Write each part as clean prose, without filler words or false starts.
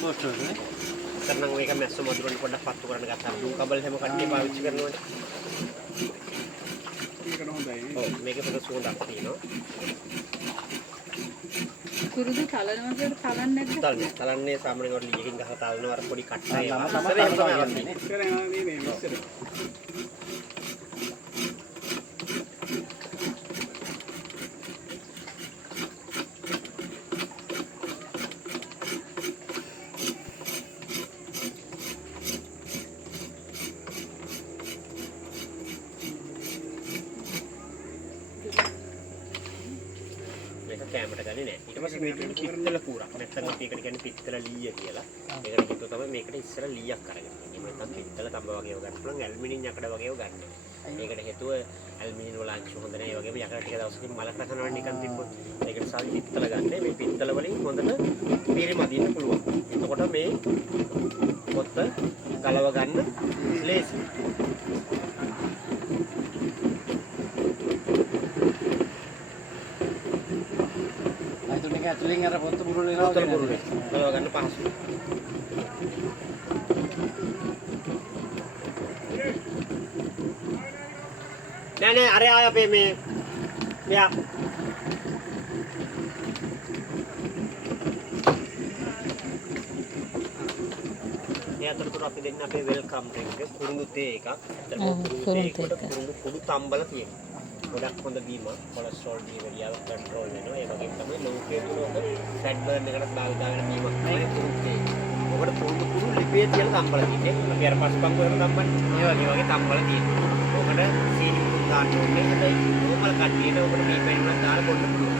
Poster නේ. කරනම් මේක මැස්ස මදුරන් පොඩ්ඩක් පත්තු කරන්න ගත්තා. දුම් කබල් හැම කට්ටිය පාවිච්චි කරනවනේ. මේකට හොඳයි. ඔව් මේකේ පොඩ සුවඳක් තියෙනවා. කුරුදු තලනවද තලන්නේ නැද්ද? තලන්නේ සාමාන්‍යයෙන් වල ලීයකින් ගහලා තලනවා අර පොඩි කට්ටය. මේ ඉස්සර. කැමරට ගන්නේ නැහැ. ඊට පස්සේ මේක පිත්තල පුරක්. නැත්නම් අපි ඒකට කියන්නේ පිත්තල ලීය කියලා. ඒකට හිතුව තමයි මේකට ඉස්සර ලීයක් අරගෙන. එහෙම නැත්නම් පිත්තල තඹ වගේව ගන්න පුළුවන්. ඇල්මිනියම් යකඩ වගේව ගන්න. ඒකට හේතුව ඇල්මිනියම් වල අංශු හොඳ නැහැ. ඒ වගේම යකඩ ටික දවසකින් මලකට කරනවා නිකන් තිබ්බොත්. ඒකට සාවි පිත්තල ගන්න. මේ පිත්තල වලින් හොඳට පිරිමදින්න පුළුවන්. එතකොට මේ පොත්ත ගලව ගන්න ලේසි. ඇතුලෙන් අර පොත්ත පුරුල් වෙනවා පොත්ත පුරුල් වෙනවා. ගලව ගන්න පහසුයි. නෑ අර ආය අපේ මේ මෙයා අතරතුර අපි දෙන්න අපේ වෙල්කම් ඩ්‍රින්ක් එක කුරුඳු තේ එකක්. කුරුඳු තේ එකට කුරුඳු කුඩු තම්බල තියෙනවා. ගොඩක් හොඳ බීම කොලෙස්ටරෝල් දීවරියාව කන්ට්‍රෝල් වෙනවා. ඒ වගේම තමයි ලෝකයේ තුල ඔක ෆැට් බර්න් එකකට දාගෙන බීමක් තමයි කුරුඳු තේ. ඔකට කුරුඳු කුඩු ලිපේ තියලා තම්බල තියෙන්නේ. අපි අර පස්පංගු වල තම්බන්නේ. ඒ වගේ තම්බල තියෙනවා. ඔකට සීනි කුඩු දාන්න ඕනේ. හැබැයි ඕමල කට්ටියට ඔකට මේ පෙන්නුවක් දාලා බොන්න පුළුවන්.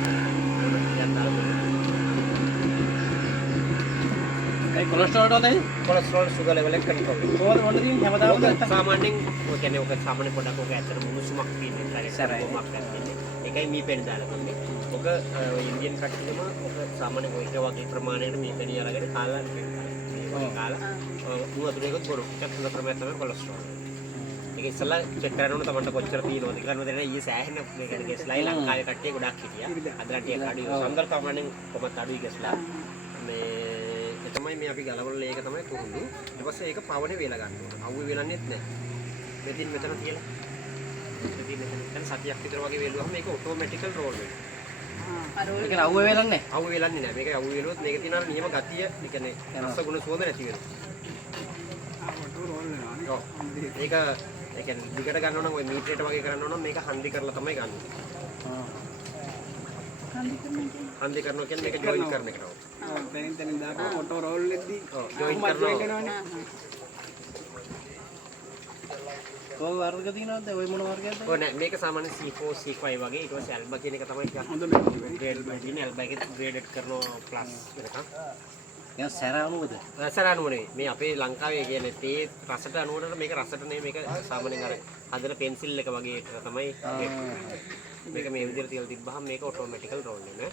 කොලෙස්ටරෝල් හොඳයි. කොලෙස්ටරෝල් සුගර් ලෙවල් එක කන්ට්‍රෝල් වෙනවා. කොහොමද මොන දින් හැමදාම සාමාන්‍යයෙන් ඔය කියන්නේ ඔක සාමාන්‍ය පොඩක් ඔක ඇත්තට මුනුසුමක් තියෙනවා. සරයි. ඒකයි මේ පෙන් දාලා තමයි. ඔක ඉන්දියන් කට්ටියම ඔක සාමාන්‍ය ඔය වගේ ප්‍රමාණයකට මේ පෙනිය අරගෙන කාලා මේ කාලා උණු වතුරේකත් බොරු. ඒක හොඳ ක්‍රමයක් තමයි කොලෙස්ටරෝල්. ඒක ඉස්සලා චෙක් කරන්න ඕන තමන්ට කොච්චර තියෙනවද කියලා. මොකද ඊයේ සෑහෙන මේ කියන්නේ ගස්ලා ලංකාවේ කට්ටිය ගොඩක් හිටියා. අදලා ටික අඩුයි. සම්දල් සාමාන්‍යයෙන් කොහොමද අඩුයි ගස්ලා. මේ තමයි මේ අපි ගලවල ඒක තමයි කුරුඳු. ඊට පස්සේ ඒක පවනේ වේලා ගන්න ඕන. අවුවේ වෙලන්නේත් නැහැ. මෙතින් මෙතන තියලා. මෙතින් මෙතන සතියක් විතර වගේ වේලුවම මේක ඔටෝමැටිකල් රෝල් වෙනවා. ඒක අවුවේ වෙලන්නේ නැහැ. අවුවේ වෙලන්නේ නැහැ. මේක අවුවේ වෙලුවොත් මේකේ තියෙන අර නියම ගතිය, ඒ කියන්නේ රස ගුණ සුවඳ නැති වෙනවා. ඔව්. ඒක ඒ කියන්නේ දිගට ගන්න ඕන නම් ඔය මීටරේට වගේ කරන්න ඕන නම් මේක හන්දි කරලා තමයි ගන්න. හන්දි කරනවා කියන්නේ මේක ජොයින් කරන එකට. තනින් තනින් දාලා ඔටෝ රෝල් එකදී ජොයින් කරනවා. කොයි වර්ග තියෙනවද? ඔය මොන වර්ගයක්ද? ඔය නෑ මේක සාමාන්‍ය C4 C5 වගේ. ඊට පස්සේ ඇල්බා කියන එක තමයි හොඳ ග්‍රේඩ් වලින් ඇල්බා එකේ ග්‍රේඩඩ් කරනවා ප්ලස් වෙනකම්. ඒක සැර අනුවද? සැර අනුව නෙවෙයි. මේ අපේ ලංකාවේ කියන්නේ තේ රසට අනුවකට මේක රසට නෙවෙයි මේක සාමාන්‍යයෙන් අර හදන පෙන්සිල් එක වගේ එක තමයි මේක මේ විදිහට තියලා තිබ්බහම මේක ඔටෝමැටිකල් රෝල් වෙනවා.